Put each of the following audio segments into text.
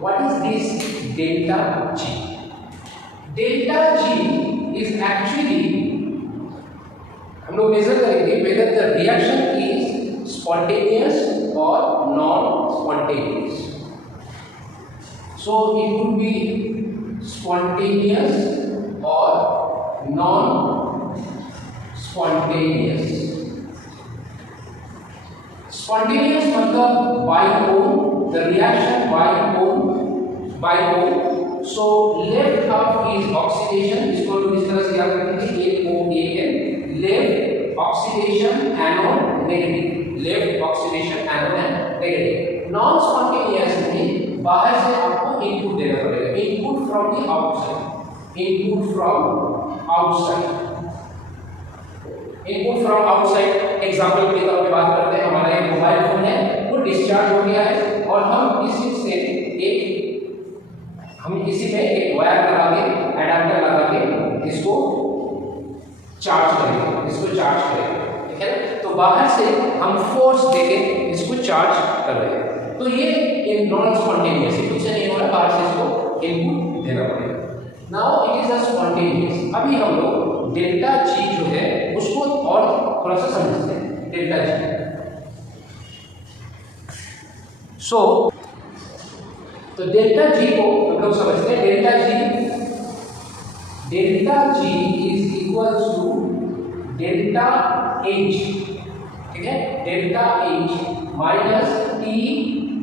What is this delta G? Delta G is actually हम लोग major करेंगे whether the reaction is spontaneous or non-spontaneous. So it could be spontaneous or non-spontaneous. Spontaneous मतलब by own, the reaction by own. So left half is oxidation, इसको लोग इस तरह से याद रखेंगे AOAN, left oxidation anode negative, left oxidation anode and negative. Non-spontaneous में बाहर से आपको इनपुट देना पड़ेगा, input from the outside, input from outside, input from outside. Example के तौर पे बात करते हैं, हमारा एक मोबाइल फोन है, वो डिस्चार्ज हो गया है और हम इसी में एक वायर लगा के, एडाप्टर लगा के इसको चार्ज करेंगे, ठीक है। तो बाहर से हम फोर्स देके इसको चार्ज कर रहे हैं, तो ये नॉन स्पॉन्टेनियस है, कुछ नहीं हो रहा, बाहर से इसको इनपुट देना पड़ेगा। Now it is a spontaneous. अभी हम लोग डेल्टा जी जो है उसको और थोड़ा सा समझते हैं। डेल्टा जी, तो डेल्टा जी को हम लोग समझते हैं। Delta G is equals to delta H, ठीक है, delta H minus T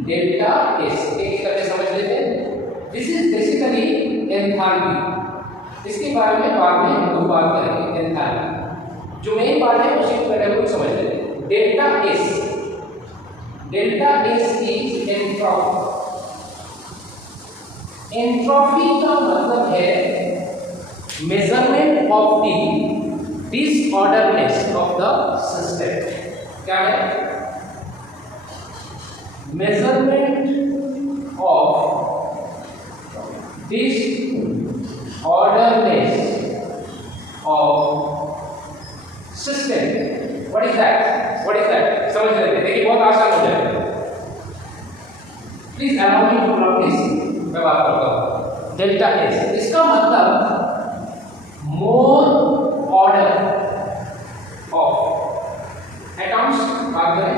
delta S. एक करके समझ लेते हैं। दिस इज बेसिकली एंथैल्पी, इसके बारे में बाद में हम लोग बात करेंगे। एंथैल्पी जो मेन पार्ट है उसी को पहले हम समझ लेते हैं। Delta S is entropy. Entropy का मतलब है measurement of the disorderness of the system. क्या है? Measurement of disorderness of system. What is that? समझ लेते हैं, देखिए बहुत आसान हो जाएगा। Please allow me to rub this. मैं बात करता हूँ डेल्टा एस, इसका मतलब मोर ऑर्डर ऑफ एटॉम्स, बात करें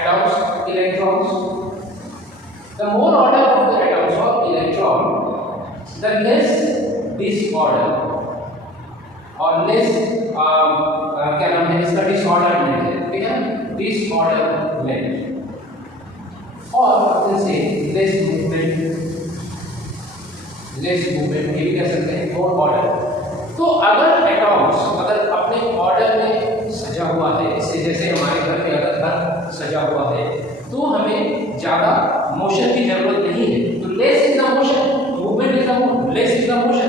atoms, electrons, the more order of the atoms और इलेक्ट्रॉन, द लेस डिसऑर्डर और लेस क्या नाम है इसका, डिसऑर्डरमेंट है, ठीक है, डिसऑर्डरमेंट, और जैसे लेस मूवमेंट ये भी कह सकते हैं, मोर ऑर्डर। तो अगर एटॉम्स अगर अपने ऑर्डर में सजा हुआ है, इससे जैसे हमारे घर में अगर घर सजा हुआ है, तो हमें ज़्यादा मोशन की जरूरत नहीं है। तो less is the motion, movement is the less is the motion,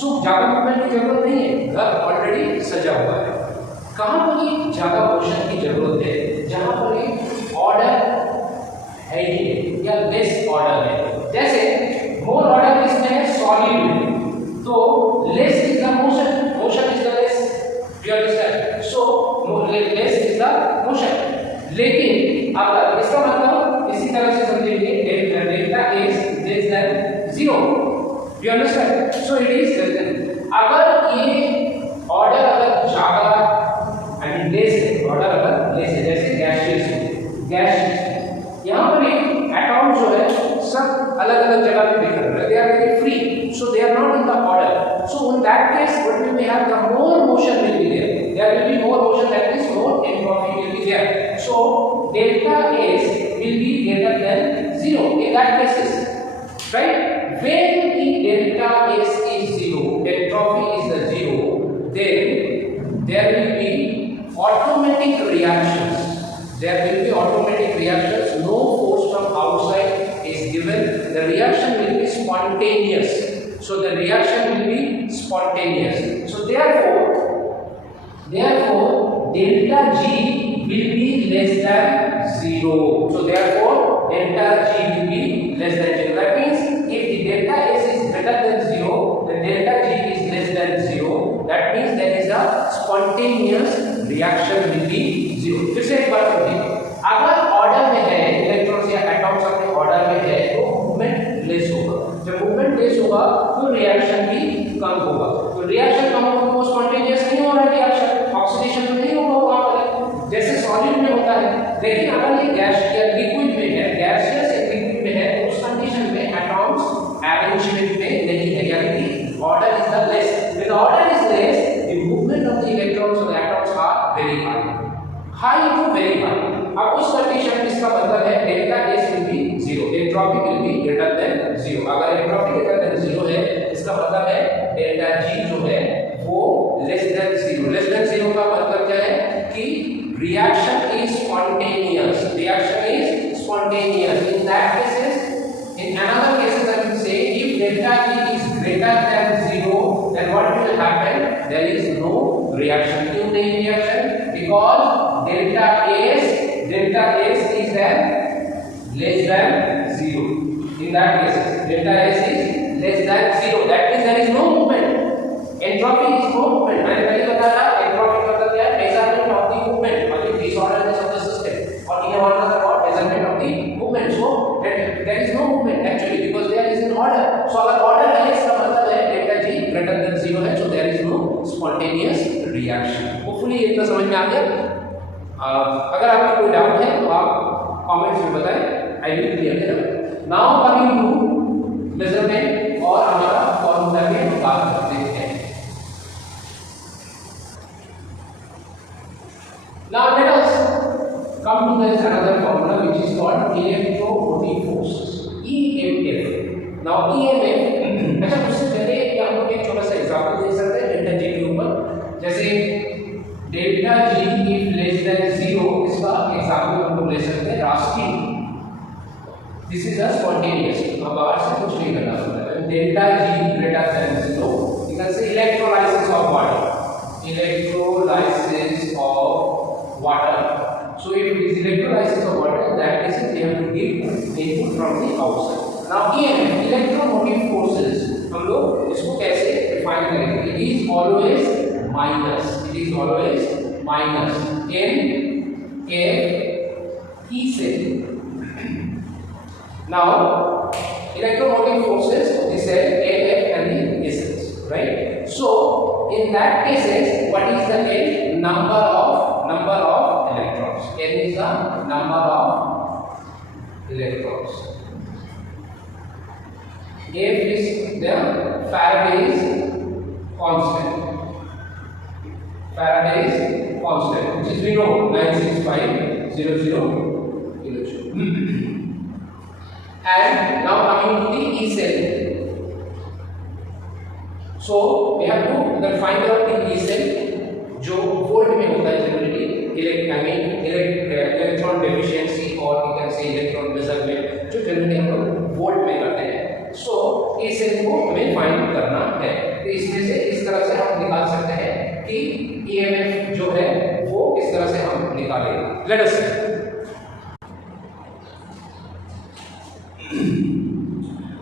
so ज़्यादा मूवमेंट की जरूरत नहीं है, घर ऑलरेडी सजा हुआ है। कहाँ पर ये ज़्यादा मोशन की जरूरत है? जहाँ पर ये ऑर्डर है ही या लेस ऑर्डर है। जैसे मोर ऑर्डर किसमें है? सॉलिड में, तो less is the motion, motion is the less, you understand? So less is the motion. लेकिन अगर इसका मतलब इसी तरह से समझेंगे, delta is less than 0, you understand? So it is less than, अगर ये ऑर्डर अगर ज्यादा आई मीन लेस है, ऑर्डर अगर लेस है, जैसे गैसियस, यहाँ पर एटॉम जो है सब अलग अलग जगह पे बिखर रहे हैं, they are very free, so they are not in the order. So in that case what will we have? The more motion will be there, will be more motion, that is more entropy will be there. So delta S will be greater than 0 in that cases, right? When the delta S is 0, entropy is the 0, then there will be automatic reactions, no force from outside is given, the reaction will be spontaneous. So the reaction will be spontaneous. So therefore delta G will be less than 0. So therefore delta G will be less than 0. That means if the delta S is greater than 0, the delta G is less than 0. That means there is a spontaneous reaction will be 0. फिर से एक बार सुनिए, अगर order में है electrons या atoms अपने order में है, तो मूवमेंट लेस होगा। जब मूवमेंट लेस होगा तो रिएक्शन भी कम होगा। तो रिएक्शन कम होगा तो स्पॉन्टेनियस नहीं हो रहा है, रिएक्शन ऑक्सीडेशन तो नहीं होगा वहां पर जैसे सॉलिड में होता है। लेकिन अगर ये गैस या लिक्विड में है, गैसियस या लिक्विड में है, तो उस कंडीशन में एटॉम्स अरेंजमेंट में नहीं है, यानी कि order is the less. When order is less the movement of the electrons और atoms are very high to very high. अब उस कंडीशन में इसका मतलब है delta S will be 0, entropy will be greater than 0। अगर एंट्रोपी ग्रेटर देन 0 है इसका मतलब है डेल्टा जी जो है वो लेस देन 0। लेस देन 0 का मतलब क्या है कि reaction is spontaneous, reaction is spontaneous. In that cases, in another cases I will say if delta G is greater than 0 then what will happen? There is no reaction. क्यों नहीं reaction? Because delta S is then less than 0. In that case delta S is less than 0, that means there is no movement. Entropy is no movement. मैंने पहले बताया entropy मतलब क्या है? Measurement of the movement or the disorderliness of the system, or in one other word measurement of the movement. So there is no movement actually because there is an order. So अगर order है इसका मतलब है delta G greater than 0 है, so there is no spontaneous reaction. Hopefully ये इतना समझ में आ गया। अगर आपको कोई डाउट है तो आप कमेंट्स में बताएं, I will clear it. Now coming to measurement और हमारा फॉर्मूला में बात करते हैं। Now let us come to this another formula which is called electromotive forces, EMF. Now EMF, अच्छा उससे पहले क्या हम लोग एक छोटा सा एग्जांपल दे सकते हैं डेल्टा जी के ऊपर। जैसे delta G if less than 0, इसका एग्जांपल हम लोग ले सकते हैं रास्टिंग। दिस इज अ स्पॉन्टेनियस, अब बाहर से कुछ नहीं करना पड़ता है। Delta G greater than 0, you can say electrolysis of water, electrolysis of water. So if it is electrolysis of water, in that case we have to give input from the outside. Now EMF, electromotive forces, हम लोग इसको कैसे define करेंगे? It is always minus. It is always minus n f e से. Now electromotive forces, this is AF and the essence, right? So in that cases, what is the n? Number of electrons. N is the number of electrons. F is the Faraday's constant. Faraday's constant, which is we know 96500 kilojoule. And now coming to the E cell. So we have to find out the E cell जो volt में होता है generally, electron deficiency और you can say electron measurement जो generally हम लोग volt में करते हैं। सो इस सेल को हमें फाइंड करना है। तो इसमें से इस तरह से हम निकाल सकते हैं कि ईएमएफ जो है वो इस तरह से हम निकालेंगे। लेट अस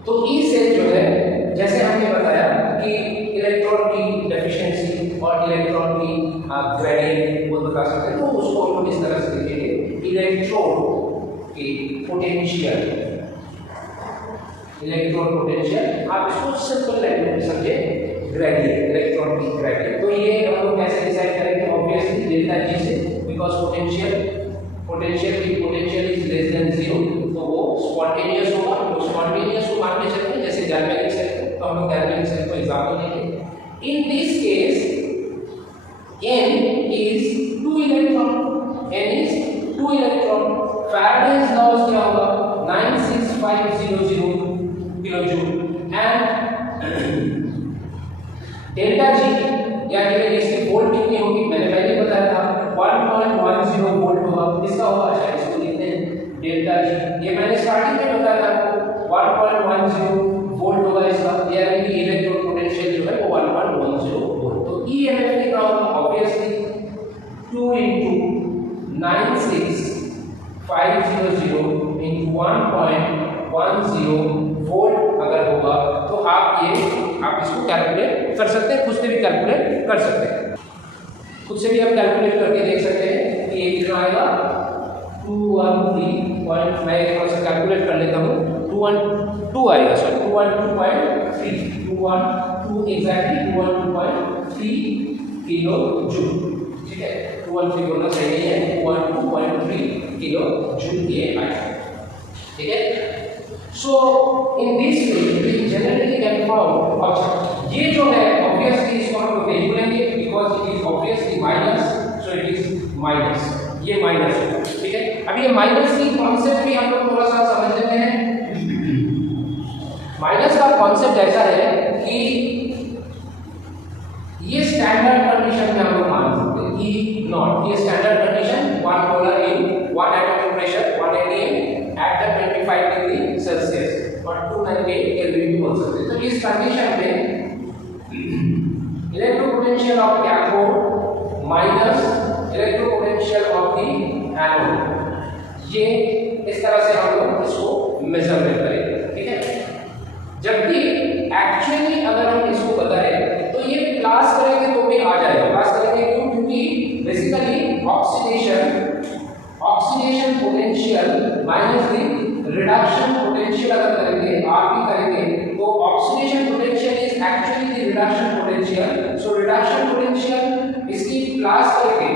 तो ई सेल जो है जैसे हमने बताया कि इलेक्ट्रॉन की डेफिशिएंसी और इलेक्ट्रॉन की ग्रेडियंट वो बता सकते हैं। तो उसको हम इस तरह से लिखेंगे इलेक्ट्रोड की पोटेंशियल, इलेक्ट्रॉन पोटेंशियल। आप इसको सिंपल लैंग्वेज में समझे, ग्रेडियंट, इलेक्ट्रॉन की ग्रेडियंट। तो ये हम लोग कैसे डिसाइड करेंगे? ऑब्वियसली डेल्टा जी से, because potential is less than 0, तो वो स्पॉन्टेनियस होगा। तो स्पॉन्टेनियस को मान ले सकते हैं जैसे गैल्वेनिक सेल, तो हम लोग गैल्वेनिक सेल को एग्जांपल लेंगे। In this case n is 2 electron, n is 2 electron। Faraday's laws क्या होगा? 96500 किलोजूल। एंड डेल्टा जी या इसकी वोल्ट कितनी होगी? मैंने पहले बताया था 1.10 वोल्ट होगा। इसका होगा, अच्छा इसको लिखते हैं डेल्टा जी। ये मैंने स्टार्टिंग में बताया था आपको 1.10 वोल्ट होगा इसका, यानी कि इलेक्ट्रॉन पोटेंशियल जो है वो 1.10 वोल्ट। तो ईएमएफ कितना होगा? ऑब्वियसली 2 into 96500 into 1.10 वोल्ट अगर होगा तो आप इसको कैलकुलेट कर सकते हैं, खुद से भी कैलकुलेट कर सकते हैं। खुद से भी आप कैलकुलेट करके देख सकते हैं कि ये कितना आएगा। 213 पॉइंट, मैं थोड़ा सा कैलकुलेट कर लेता हूँ। 212 आएगा, सॉरी 212.3, 212 एग्जैक्टली 212.3 किलो जूल, ठीक है, 213 बोलना सही नहीं है, 212.3 किलो जूल ये आएगा, ठीक है। So in this way we generally can found, अच्छा ये जो है ऑब्वियसली इसको हम लोग नहीं बोलेंगे because it is obviously minus, so it is minus, ये माइनस है, ठीक है। अब ये माइनस की कॉन्सेप्ट भी हम लोग थोड़ा सा समझ लेते हैं। माइनस का कॉन्सेप्ट ऐसा है कि ये स्टैंडर्ड कंडीशन में हम लोग मान सकते हैं ई नॉट, ये standard condition, one molar in, one atomic pressure 1 atm at the 25 degree Celsius और 298 केल्विन भी बोल सकते हैं। तो इस कंडीशन में इलेक्ट्रोपोटेंशियल of cathode minus इलेक्ट्रोपोटेंशियल of the anode, ये इस तरह से हम लोग इसको मेजरमेंट करेंगे, ठीक है। जबकि एक्चुअली अगर हम इसको बताएं तो ये क्लास करेंगे तो भी आ जाएगा, क्लास करेंगे क्यों, क्योंकि basically oxidation potential minus the reduction potential अगर करेंगे, आप भी करेंगे, तो oxidation potential is actually the reduction potential, so reduction potential इसकी क्लास करके,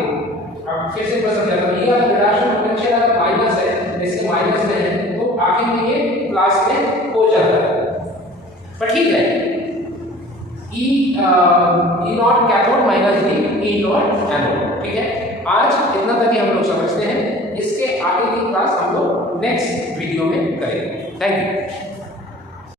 अब फिर से समझाता हूं, ये रिडक्शन पोटेंशियल अगर माइनस है, इसके माइनस में है, तो आखिर में ये क्लास में हो जाता है, पर ठीक है। E naught cathode minus E naught anode, ठीक है। आज इतना तक ही हम लोग समझते हैं, इसके आगे की क्लास हम लोग नेक्स्ट वीडियो में करेंगे। Thank you.